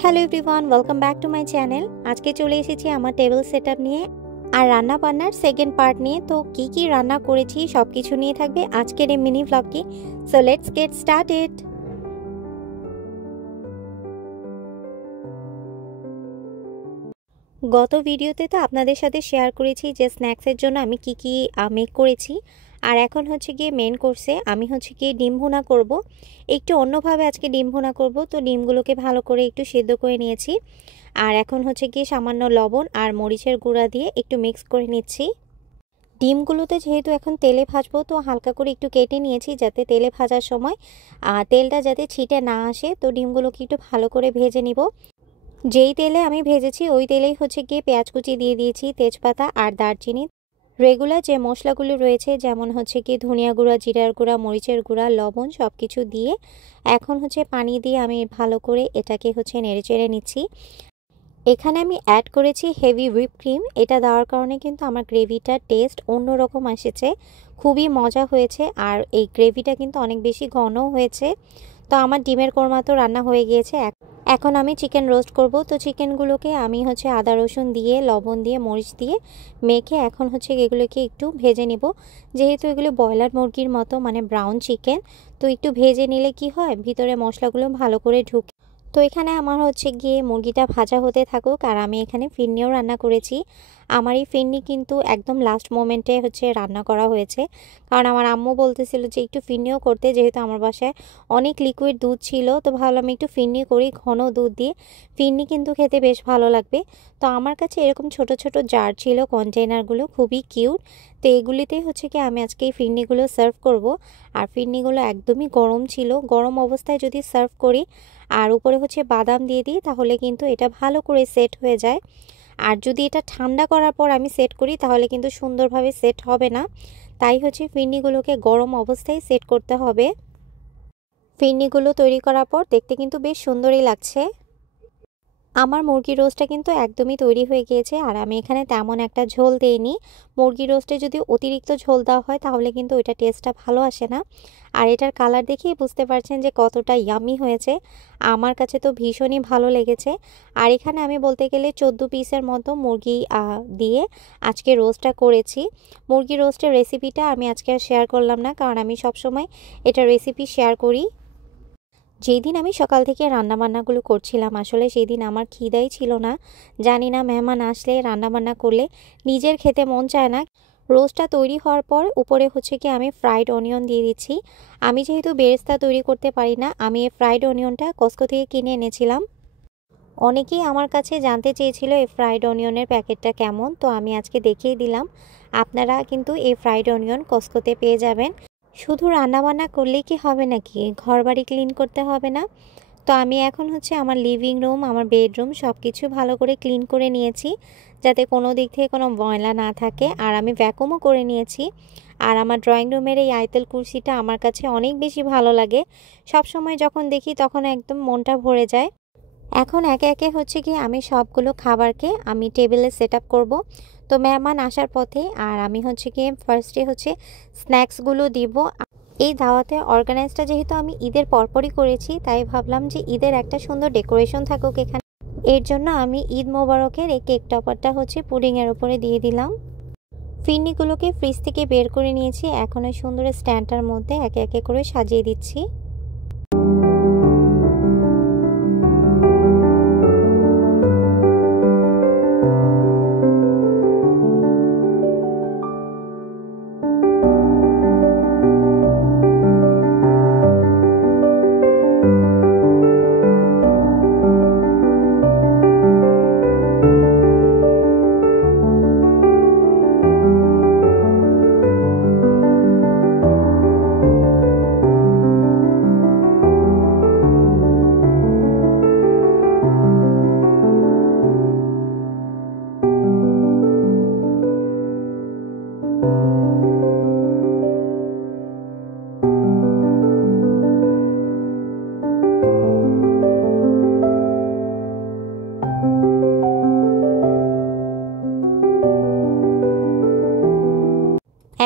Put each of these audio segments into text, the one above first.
Hello everyone, welcome back to my channel. আজকে চলে এসেছি আমার টেবিল সেটআপ নিয়ে আর রান্না বান্নার সেকেন্ড পার্ট নিয়ে। তো কি কি রান্না করেছি সব কিছু নিয়ে থাকবে আজকের এই মিনি ভ্লগটি। So let's get started. গত ভিডিওতে তো আপনাদের সাথে শেয়ার করেছি যে স্ন্যাক্সের জন্য আমি কি কি মেক করেছি। আর এখন হচ্ছে গিয়ে মেন কোর্সে আমি হচ্ছে গিয়ে ডিম ভুনা করব। একটু অন্যভাবে আজকে ডিম ভুনা করব। তো ডিমগুলোকে ভালো করে একটু সেদ্ধ করে নিয়েছি। আর এখন হচ্ছে গিয়ে সামান্য লবণ আর মরিচের গুঁড়া দিয়ে একটু মিক্স করে নিচ্ছি। ডিমগুলোতে যেহেতু এখন তেলে ভাজবো, তো হালকা করে একটু কেটে নিয়েছি যাতে তেলে ভাজার সময় তেলটা যাতে ছিটে না আসে। তো ডিমগুলোকে একটু ভালো করে ভেজে নিব। যেই তেলে আমি ভেজেছি ওই তেলেই হচ্ছে গিয়ে পেঁয়াজ কুচি দিয়ে দিয়েছি, তেজপাতা আর দারচিনি। রেগুলার যে মশলাগুলো রয়েছে যেমন হচ্ছে কি ধনিয়া গুঁড়া, জিরার গুঁড়া, মরিচের গুঁড়া, লবণ সব কিছু দিয়ে এখন হচ্ছে পানি দিয়ে আমি ভালো করে এটাকে হচ্ছে নেড়েচেড়ে নিচ্ছি। এখানে আমি অ্যাড করেছি হেভি হুইপ ক্রিম। এটা দেওয়ার কারণে কিন্তু আমার গ্রেভিটার টেস্ট অন্যরকম এসেছে, খুবই মজা হয়েছে। আর এই গ্রেভিটা কিন্তু অনেক বেশি ঘনও হয়েছে। তো আমার ডিমের কোরমা তো রান্না হয়ে গিয়েছে। এখন আমি চিকেন রোস্ট করব। তো চিকেনগুলোকে আমি হচ্ছে আদা রসুন দিয়ে, লবণ দিয়ে, মরিচ দিয়ে মেখে এখন হচ্ছে এগুলোকে একটু ভেজে নিব। যেহেতু এগুলো ব্রয়লার মুরগির মতো মানে ব্রাউন চিকেন, তো একটু ভেজে নিলে কি হয় ভিতরে মশলাগুলো ভালো করে ঢুকে। তো এখানে আমার হচ্ছে গিয়ে মুরগিটা ভাজা হতে থাকুক। আর আমি এখানে ফিরনিও রান্না করেছি। আমার এই ফিরনি কিন্তু একদম লাস্ট মোমেন্টে হচ্ছে রান্না করা হয়েছে, কারণ আমার আম্মু বলতেছিল যে একটু ফিরনিও করতে। যেহেতু আমার বাসায় অনেক লিকুইড দুধ ছিল, তো ভাবলাম একটু ফিরনি করি ঘন দুধ দিয়ে। ফিরনি কিন্তু খেতে বেশ ভালো লাগবে। তো আমার কাছে এরকম ছোট ছোট জার ছিল, কন্টেনারগুলো খুবই কিউট। তো এগুলিতেই হচ্ছে কি আমি আজকে এই ফিরনিগুলো সার্ভ করব। আর ফিরনিগুলো একদমই গরম ছিল। গরম অবস্থায় যদি সার্ভ করি আর উপরে হচ্ছে বাদাম দিয়ে দিই তাহলে কিন্তু এটা ভালো করে সেট হয়ে যায়। আর যদি এটা ঠান্ডা করার পর আমি সেট করি তাহলে কিন্তু সুন্দরভাবে সেট হবে না। তাই হচ্ছে ফিরনিগুলোকে গরম অবস্থায় সেট করতে হবে। ফিরনিগুলো তৈরি করার পর দেখতে কিন্তু বেশ সুন্দরই লাগছে। আমার মুরগি রোস্টটা কিন্তু একদমই তৈরি হয়ে গিয়েছে। আর আমি এখানে তেমন একটা ঝোল দেইনি। মুরগি রোস্টে যদি অতিরিক্ত ঝোল দেওয়া হয় তাহলে কিন্তু ওইটা টেস্টটা ভালো আসে না। আর এটার কালার দেখেই বুঝতে পারছেন যে কতটা ইয়ামি হয়েছে। আমার কাছে তো ভীষণই ভালো লেগেছে। আর এখানে আমি বলতে গেলে 14 পিসের মতো মুরগি দিয়ে আজকে রোস্টটা করেছি। মুরগি রোস্টের রেসিপিটা আমি আজকে আর শেয়ার করলাম না, কারণ আমি সবসময় এটা রেসিপি শেয়ার করি। যেই দিন আমি সকাল থেকে রান্নাবান্নাগুলো করছিলাম, আসলে সেই দিন আমার খিদাই ছিল না। জানি না মেহমান আসলে রান্নাবান্না করলে নিজের খেতে মন চায় না। রোস্টটা তৈরি হওয়ার পর উপরে হচ্ছে কি আমি ফ্রাইড অনিয়ন দিয়ে দিচ্ছি। আমি যেহেতু বেরেস্তা তৈরি করতে পারি না, আমি এই ফ্রাইড অনিয়নটা কস্কো থেকে কিনে এনেছিলাম। অনেকেই আমার কাছে জানতে চেয়েছিল এই ফ্রাইড অনিয়নের প্যাকেটটা কেমন, তো আমি আজকে দেখিয়ে দিলাম। আপনারা কিন্তু এই ফ্রাইড অনিয়ন কস্কোতে পেয়ে যাবেন। শুধু রান্নাবান্না করলেই কি হবে নাকি, ঘরবাড়ি ক্লিন করতে হবে না? তো আমি এখন হচ্ছে আমার লিভিং রুম, আমার বেডরুম সব কিছু ভালো করে ক্লিন করে নিয়েছি, যাতে কোনো দিক থেকে কোনো ময়লা না থাকে। আর আমি ভ্যাকুমও করে নিয়েছি। আর আমার ড্রয়িং রুমের এই আয়তেল কুরসিটা আমার কাছে অনেক বেশি ভালো লাগে। সব সময় যখন দেখি তখন একদম মনটা ভরে যায়। এখন একে একে হচ্ছে কি আমি সবগুলো খাবারকে আমি টেবিলে সেট আপ করবো। তো মেহমান আসার পথে আর আমি হচ্ছে কি ফার্স্টে হচ্ছে স্ন্যাক্সগুলো দিব। এই দাওয়াতে অর্গানাইজটা যেহেতু আমি ঈদের পরপরই করেছি, তাই ভাবলাম যে ঈদের একটা সুন্দর ডেকোরেশন থাকুক এখানে। এর জন্য আমি ঈদ মোবারকের এই কেক টপারটা হচ্ছে পুডিংয়ের উপরে দিয়ে দিলাম। ফিরনিগুলোকে ফ্রিজ থেকে বের করে নিয়েছি। এখন ওই সুন্দর স্ট্যান্ডটার মধ্যে একে একে করে সাজিয়ে দিচ্ছি।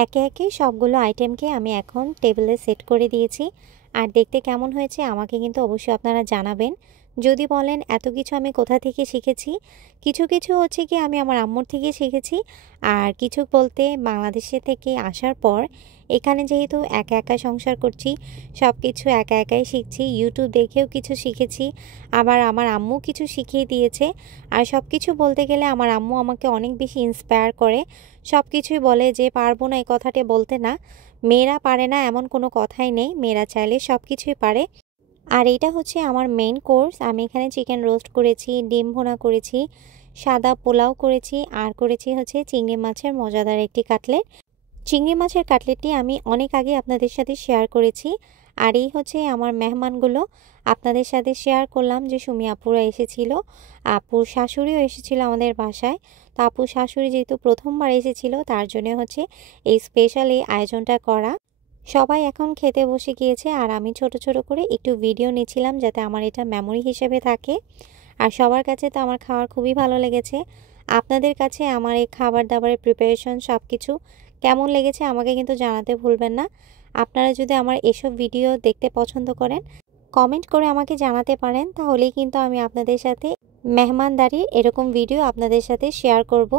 একে একে সবগুলো আইটেমকে আমি এখন টেবিলে সেট করে দিয়েছি। আর দেখতে কেমন হয়েছে আমাকে কিন্তু অবশ্যই আপনারা জানাবেন। যদি বলেন এত কিছু আমি কোথা থেকে শিখেছি, কিছু কিছু হচ্ছে কি আমি আমার আম্মুর থেকে শিখেছি, আর কিছু বলতে বাংলাদেশে থেকে আসার পর এখানে যেহেতু একা একা সংসার করছি, সব কিছু একা একাই শিখছি। ইউটিউব দেখেও কিছু শিখেছি, আবার আমার আম্মু কিছু শিখিয়ে দিয়েছে। আর সব কিছু বলতে গেলে আমার আম্মু আমাকে অনেক বেশি ইন্সপায়ার করে, সব কিছুই বলে যে পারবো না এই কথাটা বলতে না, মেয়েরা পারে না এমন কোনো কথাই নেই, মেয়েরা চাইলে সব কিছুই পারে। আর এটা হচ্ছে আমার মেইন কোর্স। আমি এখানে চিকেন রোস্ট করেছি, ডিম ভুনা করেছি, সাদা পোলাও করেছি, আর করেছি হচ্ছে চিংড়ি মাছের মজাদার একটি কাটলেট। চিংড়ি মাছের কাটলেটটি আমি অনেক আগে আপনাদের সাথে শেয়ার করেছি। আর এই হচ্ছে আমার মেহমানগুলো, আপনাদের সাথে শেয়ার করলাম যে সুমি আপুরা এসেছিল, আপুর শাশুড়িও এসেছিল আমাদের বাসায়। তো আপুর শাশুড়ি যেহেতু প্রথমবার এসেছিল, তার জন্য হচ্ছে এই স্পেশাল এই আয়োজনটা করা। সবাই এখন খেতে বসে গিয়েছে, আর আমি ছোট ছোট করে একটু ভিডিও নিচ্ছিলাম যাতে আমার এটা মেমোরি হিসেবে থাকে। আর সবার কাছে তো আমার খাবার খুবই ভালো লেগেছে। আপনাদের কাছে আমার এই খাবার দাবারের প্রিপারেশন সব কিছু কেমন লেগেছে আমাকে কিন্তু জানাতে ভুলবেন না। আপনারা যদি আমার এসব ভিডিও দেখতে পছন্দ করেন, কমেন্ট করে আমাকে জানাতে পারেন, তাহলেই কিন্তু আমি আপনাদের সাথে মেহমানদারির এরকম ভিডিও আপনাদের সাথে শেয়ার করব।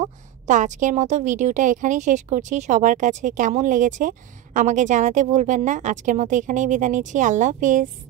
তো আজকের মতো ভিডিওটা এখানেই শেষ করছি। সবার কাছে কেমন লেগেছে আমাকে জানাতে ভুলবেন না। আজকের মতো এখানেই বিদায় নিচ্ছি। আল্লাহ হাফেজ।